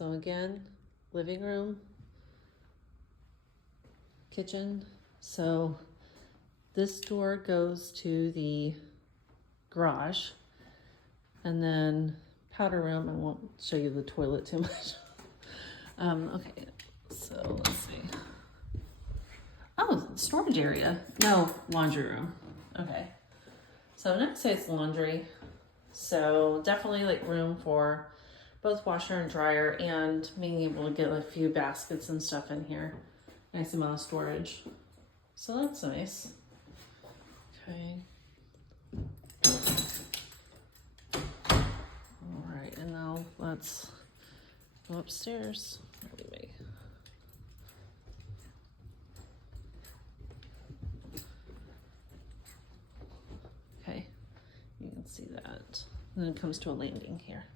So again, living room, kitchen. So this door goes to the garage, and then powder room. I won't show you the toilet too much. Okay, so let's see. Oh, storage area. No, laundry room. Okay. So next say it's laundry. So definitely like room for both washer and dryer, and being able to get a few baskets and stuff in here. Nice amount of storage. So that's nice. Okay. All right, and now let's go upstairs. Okay, you can see that. And then it comes to a landing here.